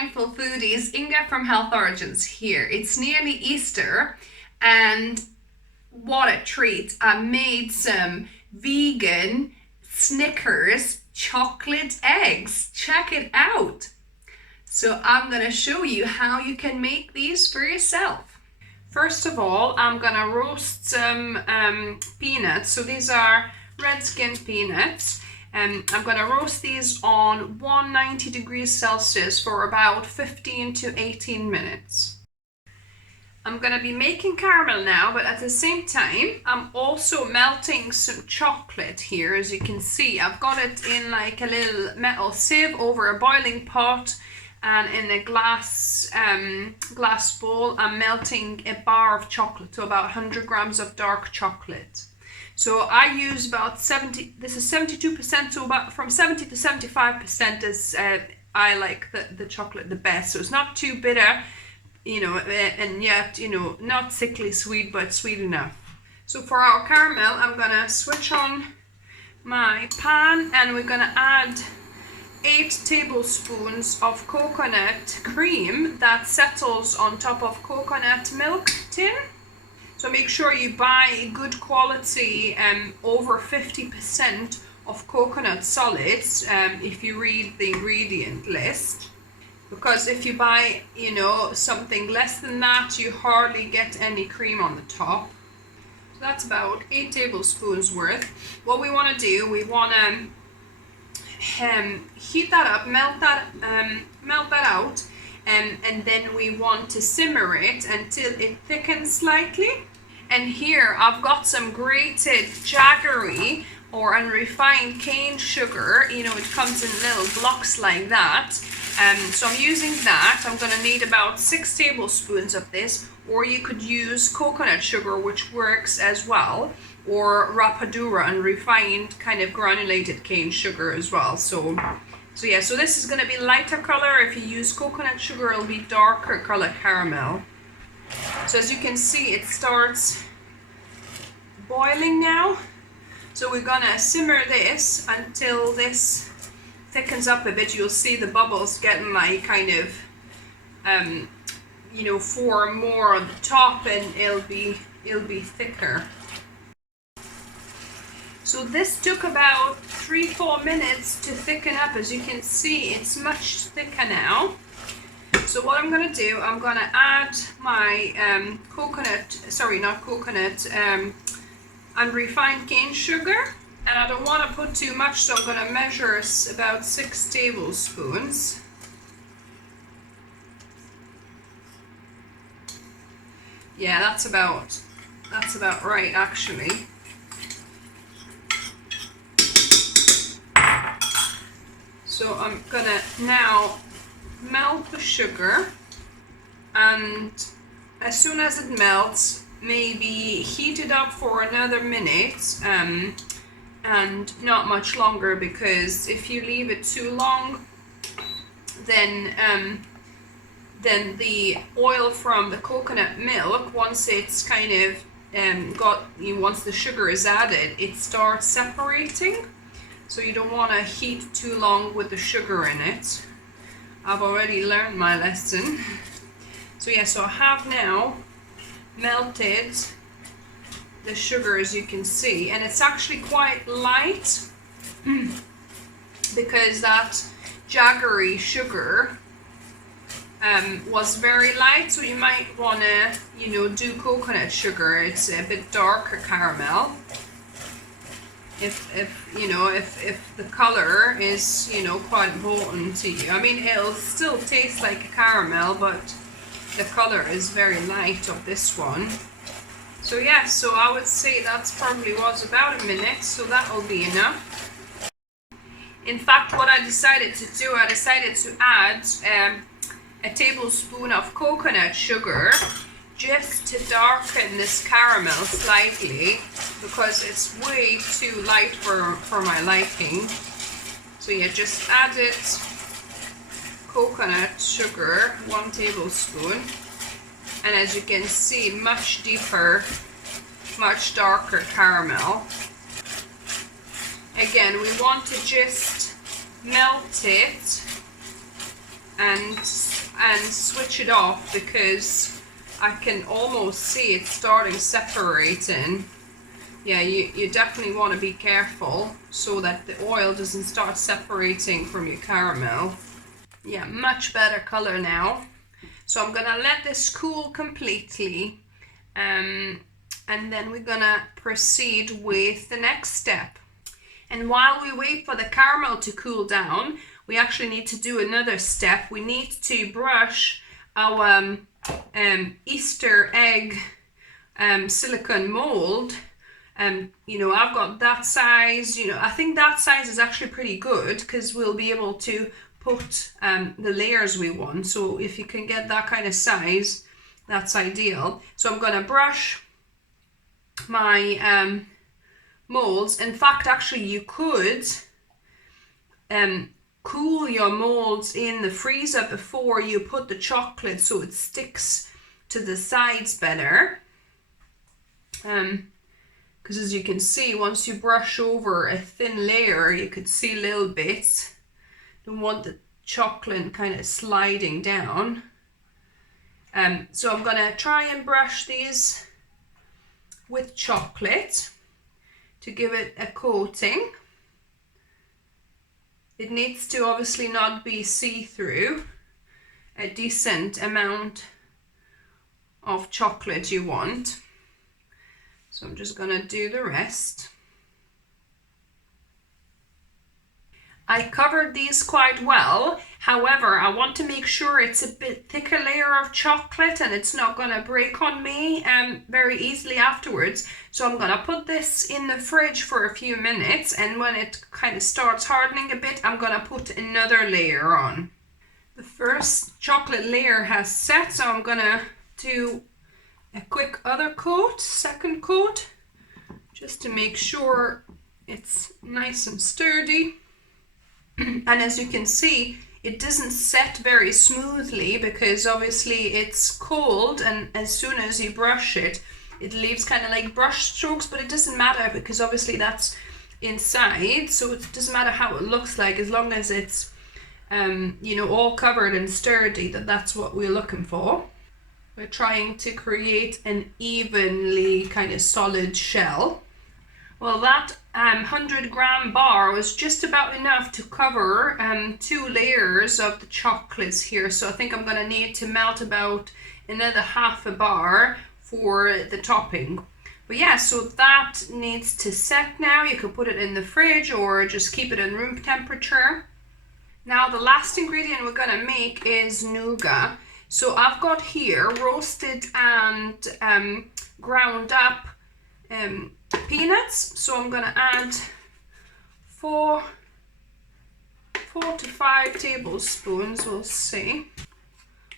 mindful foodies, Inga from Health Origins here. It's nearly Easter and what a treat. I made some vegan Snickers chocolate eggs. Check it out. So I'm going to show you how you can make these for yourself. First of all, I'm going to roast some peanuts. So these are red skinned peanuts. I'm going to roast these on 190 degrees Celsius for about 15 to 18 minutes. I'm going to be making caramel now, but at the same time, I'm also melting some chocolate here. As you can see, I've got it in like a little metal sieve over a boiling pot, and in a glass bowl, I'm melting a bar of chocolate, so about 100 grams of dark chocolate. So I use about 70, this is 72%, so about from 70 to 75% is, I like the chocolate the best. So it's not too bitter, and yet, not sickly sweet, but sweet enough. So for our caramel, I'm gonna switch on my pan and we're gonna add 8 tablespoons of coconut cream that settles on top of coconut milk tin. So make sure you buy good quality, over 50% of coconut solids if you read the ingredient list. Because if you buy, something less than that, you hardly get any cream on the top. So that's about 8 tablespoons worth. What we want to do, we want to heat that up, melt that out, and then we want to simmer it until it thickens slightly. And here I've got some grated jaggery or unrefined cane sugar. It comes in little blocks like that. So I'm using that. I'm going to need about 6 tablespoons of this, or you could use coconut sugar, which works as well, or rapadura, unrefined kind of granulated cane sugar as well. So this is going to be lighter color. If you use coconut sugar, it'll be darker color caramel. So as you can see, it starts boiling now. So we're gonna simmer this until this thickens up a bit. You'll see the bubbles getting like kind of, form more on the top, and it'll be thicker. So this took about 3-4 minutes to thicken up. As you can see, it's much thicker now. So what I'm gonna do, I'm gonna add my unrefined cane sugar, and I don't want to put too much, so I'm going to measure about 6 tablespoons. Yeah, that's about right actually. So I'm gonna now melt the sugar, and as soon as it melts, maybe heat it up for another minute, and not much longer, because if you leave it too long, then the oil from the coconut milk, once it's kind of once the sugar is added, it starts separating. So you don't want to heat too long with the sugar in it. I've already learned my lesson. So I have now melted the sugar, as you can see, and it's actually quite light because that jaggery sugar was very light. So you might want to do coconut sugar. It's a bit darker caramel if the color is quite important to you. I mean, it'll still taste like a caramel, but the color is very light of this one. So I would say that's probably was about a minute, so that will be enough. In fact, what I decided to do, I decided to add a tablespoon of coconut sugar just to darken this caramel slightly, because it's way too light for my liking. So just added coconut sugar, 1 tablespoon. And as you can see, much deeper, much darker caramel. Again, we want to just melt it and switch it off, because I can almost see it starting separating. Yeah, you definitely want to be careful so that the oil doesn't start separating from your caramel. Yeah, much better color now. So I'm gonna let this cool completely, and then we're gonna proceed with the next step. And while we wait for the caramel to cool down, we actually need to do another step. We need to brush our Easter egg silicone mold. You know, I've got that size. You know, I think that size is actually pretty good, because we'll be able to put the layers we want. So if you can get that kind of size, that's ideal. So I'm gonna brush my molds. In fact, actually, you could cool your molds in the freezer before you put the chocolate, so it sticks to the sides better. Because as you can see, once you brush over a thin layer, you could see little bits. Don't want the chocolate kind of sliding down. So I'm gonna try and brush these with chocolate to give it a coating. It needs to obviously not be see-through. A decent amount of chocolate you want. So I'm just gonna do the rest. I covered these quite well. However, I want to make sure it's a bit thicker layer of chocolate and it's not gonna break on me very easily afterwards. So I'm gonna put this in the fridge for a few minutes, and when it kind of starts hardening a bit, I'm gonna put another layer on. The first chocolate layer has set, so I'm gonna do a quick other coat, second coat, just to make sure it's nice and sturdy. And as you can see, it doesn't set very smoothly because obviously it's cold, and as soon as you brush it, it leaves kind of like brush strokes, but it doesn't matter because obviously that's inside, so it doesn't matter how it looks like, as long as it's you know, all covered and sturdy, that's what we're looking for. We're trying to create an evenly kind of solid shell. Well, that 100-gram bar was just about enough to cover 2 layers of the chocolates here. So I think I'm gonna need to melt about another half a bar for the topping. But yeah, so that needs to set now. You can put it in the fridge or just keep it in room temperature. Now the last ingredient we're gonna make is nougat. So I've got here roasted and ground up peanuts. So I'm gonna add 4 to 5 tablespoons, we'll see.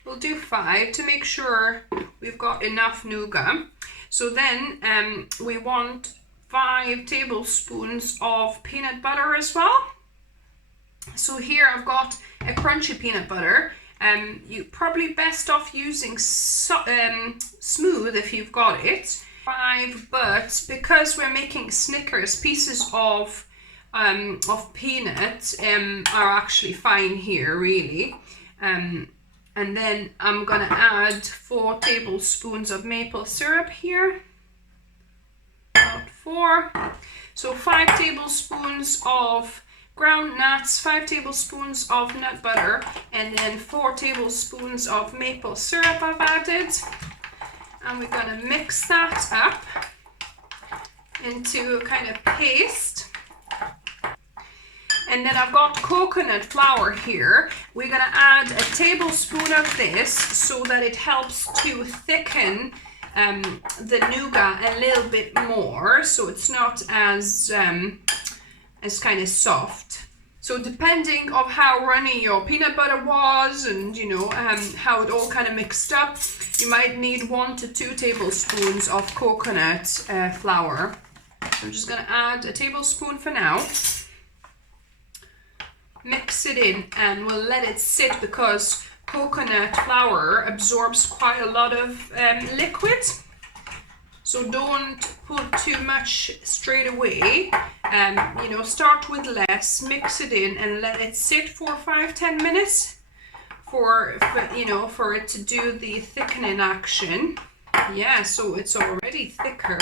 We'll do 5 to make sure we've got enough nougat. So then we want 5 tablespoons of peanut butter as well. So here I've got a crunchy peanut butter. You probably best off using smooth if you've got it. 5, but because we're making Snickers, pieces of peanut are actually fine here, really. And then I'm gonna add 4 tablespoons of maple syrup here. About 4. So 5 tablespoons of ground nuts, 5 tablespoons of nut butter, and then 4 tablespoons of maple syrup I've added. And we're gonna mix that up into a kind of paste. And then I've got coconut flour here. We're gonna add a tablespoon of this so that it helps to thicken the nougat a little bit more, so it's not as kind of soft. So depending on how runny your peanut butter was and you know how it all kind of mixed up, you might need 1 to 2 tablespoons of coconut flour. I'm just gonna add a tablespoon for now. Mix it in and we'll let it sit because coconut flour absorbs quite a lot of liquid. So don't put too much straight away. You know, start with less, mix it in and let it sit for 5-10 minutes for you know, for it to do the thickening action. Yeah, so it's already thicker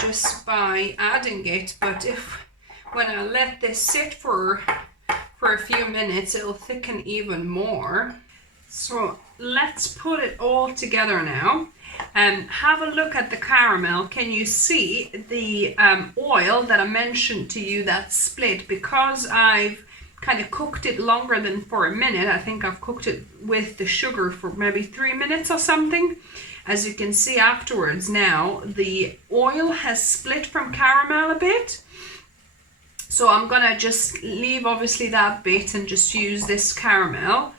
just by adding it, but when I let this sit for a few minutes, it'll thicken even more. So let's put it all together now and have a look at the caramel. Can you see the oil that I mentioned to you that's split? Because I've kind of cooked it longer than for a minute. I think I've cooked it with the sugar for maybe 3 minutes or something. As you can see afterwards now, the oil has split from caramel a bit. So I'm gonna just leave obviously that bit and just use this caramel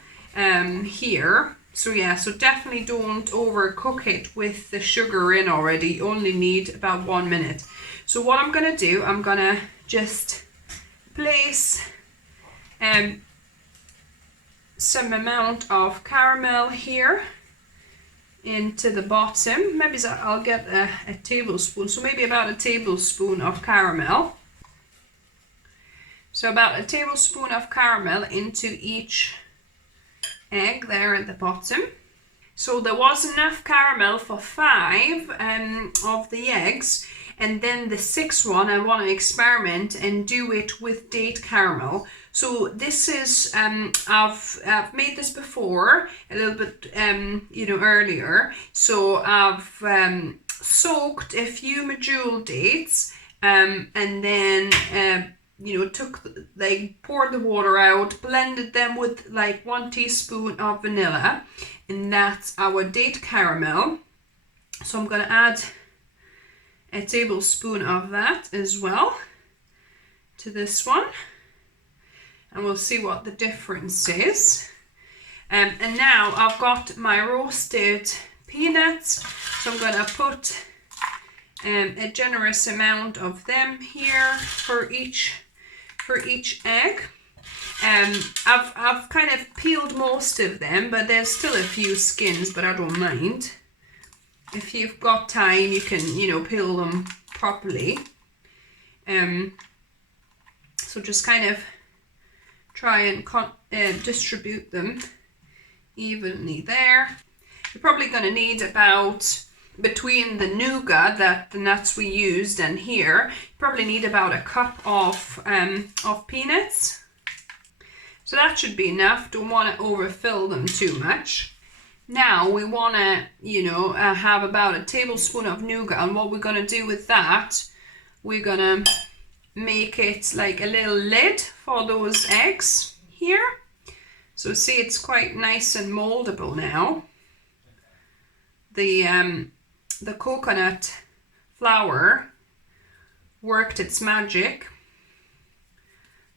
here. So yeah, so definitely don't overcook it with the sugar in already. You only need about 1 minute. So what I'm gonna do, I'm gonna just place some amount of caramel here into the bottom. Maybe I'll get a tablespoon, so maybe about a tablespoon of caramel. So about a tablespoon of caramel into each egg there at the bottom. So there was enough caramel for 5 of the eggs, and then the 6th one I want to experiment and do it with date caramel. So this is I've made this before a little bit you know, earlier. So I've soaked a few medjool dates and then you know, poured the water out, blended them with like 1 teaspoon of vanilla, and that's our date caramel. So I'm gonna add a tablespoon of that as well to this one, and we'll see what the difference is. And now I've got my roasted peanuts, so I'm gonna put a generous amount of them here for each egg. I've kind of peeled most of them, but there's still a few skins, but I don't mind. If you've got time, you can, you know, peel them properly. So just kind of try and distribute them evenly there. You're probably going to need about, between the nougat, that the nuts we used, and here, you probably need about a cup of peanuts. So that should be enough. Don't want to overfill them too much. Now we want to, you know, have about a tablespoon of nougat, and what we're going to do with that, we're going to make it like a little lid for those eggs here. So see, it's quite nice and moldable now. The coconut flour worked its magic.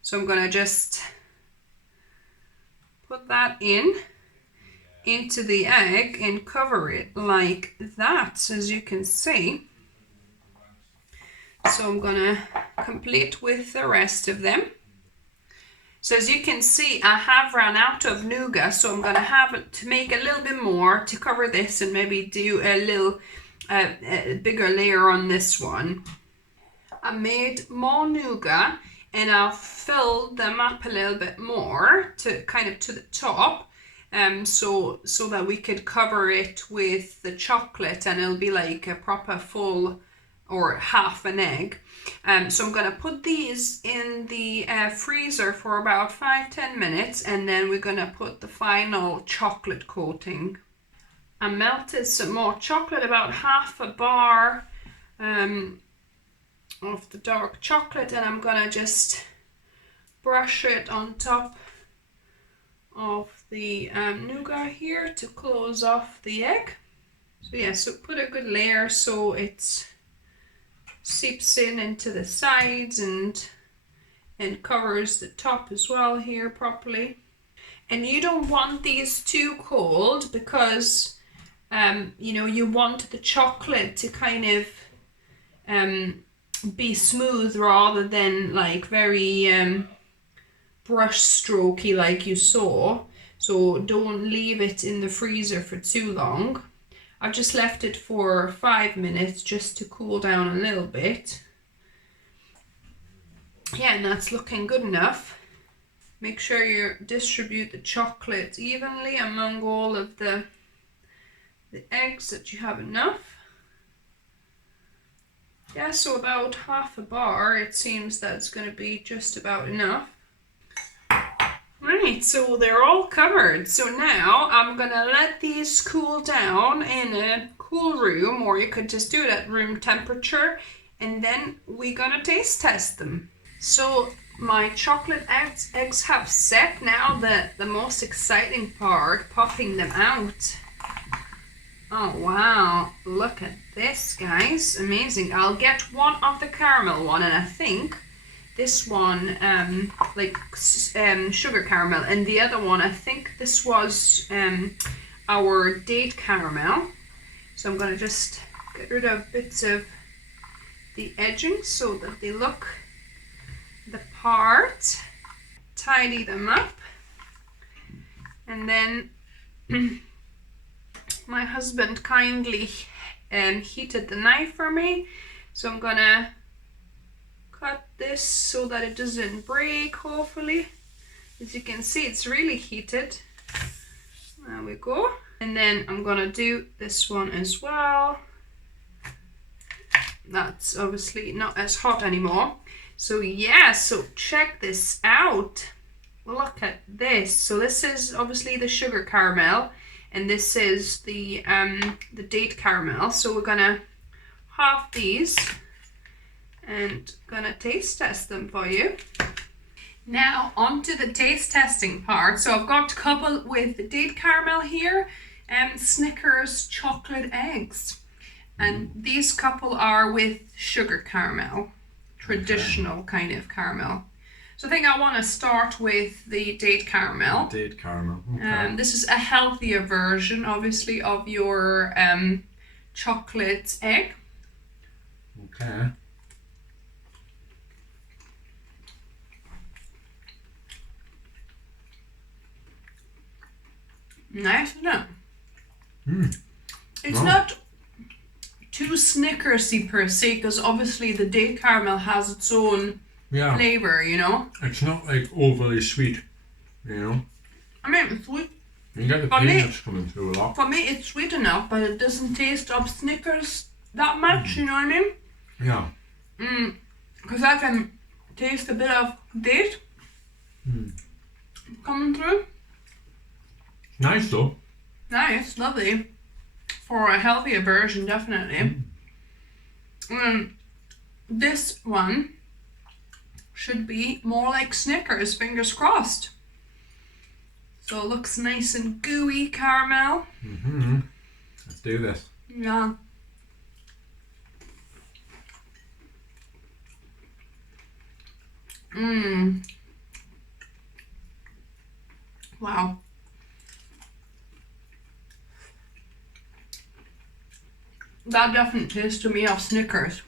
So I'm going to just put that into the egg and cover it like that, as you can see. So I'm going to complete with the rest of them. So as you can see, I have run out of nougat, so I'm going to have to make a little bit more to cover this and maybe do a little a bigger layer on this one. I made more nougat and I've filled them up a little bit more to kind of to the top, so that we could cover it with the chocolate and it'll be like a proper full or half an egg. So I'm going to put these in the freezer for about 5-10 minutes, and then we're going to put the final chocolate coating. I melted some more chocolate, about half a bar of the dark chocolate, and I'm going to just brush it on top of the nougat here to close off the egg. So yeah, so put a good layer so it seeps into the sides and covers the top as well here properly. And you don't want these too cold because you know, you want the chocolate to kind of be smooth rather than like very brush strokey like you saw. So don't leave it in the freezer for too long. I've just left it for 5 minutes just to cool down a little bit. Yeah, and that's looking good enough. Make sure you distribute the chocolate evenly among all of the eggs, that you have enough. Yeah, so about half a bar, it seems that's going to be just about enough. Right, so they're all covered. So now I'm going to let these cool down in a cool room, or you could just do it at room temperature, and then we're going to taste test them. So my chocolate eggs have set. Now the most exciting part, popping them out. Oh wow, look at this, guys. Amazing. I'll get one of the caramel one, and I think this one sugar caramel, and the other one, I think this was our date caramel. So I'm going to just get rid of bits of the edging so that they look the part, tidy them up, and then my husband kindly heated the knife for me, so I'm gonna cut this so that it doesn't break, hopefully. As you can see, it's really heated. There we go. And then I'm gonna do this one as well. That's obviously not as hot anymore. So yeah, so check this out. Look at this. So this is obviously the sugar caramel, and this is the date caramel. So we're gonna halve these and gonna taste test them for you. Now onto the taste testing part. So I've got a couple with the date caramel here and Snickers chocolate eggs. And these couple are with sugar caramel. Traditional kind of caramel. So I think I want to start with the date caramel. Date caramel. Okay. This is a healthier version, obviously, of your chocolate egg. Okay. Nice, isn't it? It's Wow. not too Snickersy per se, because obviously the date caramel has its own flavor, you know? It's not like overly sweet, you know? I mean, it's sweet. You get the peanuts coming through a lot. For me, it's sweet enough, but it doesn't taste of Snickers that much, you know what I mean? Yeah. Because I can taste a bit of date coming through. Nice though. Nice, lovely. For a healthier version, definitely. This one should be more like Snickers, fingers crossed. So it looks nice and gooey caramel. Let's do this. Yeah. Wow. That definitely tastes to me of Snickers.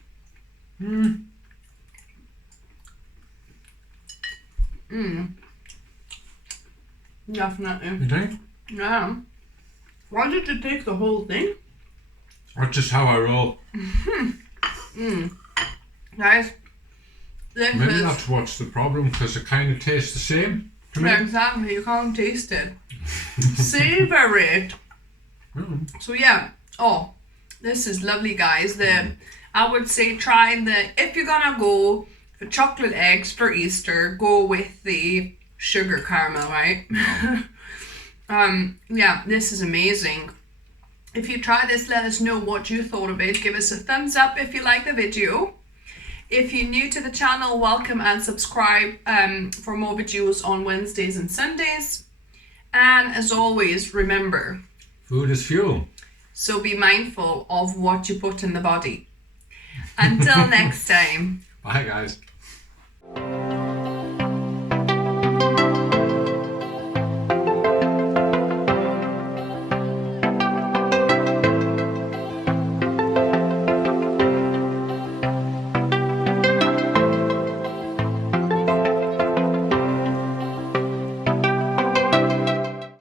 Definitely. You think? Yeah. Why did you take the whole thing? That's just how I roll. Guys, this Maybe is... that's what's the problem, because it kind of tastes the same to me. Yeah, exactly. You can't taste it. Savor it. So yeah. Oh, this is lovely, guys. I would say try if you're gonna go for chocolate eggs for Easter, go with the sugar caramel, right? Yeah, this is amazing. If you try this, let us know what you thought of it. Give us a thumbs up if you like the video. If you're new to the channel, welcome and subscribe for more videos on Wednesdays and Sundays. And as always, remember, food is fuel. So be mindful of what you put in the body. Until next time. Bye guys.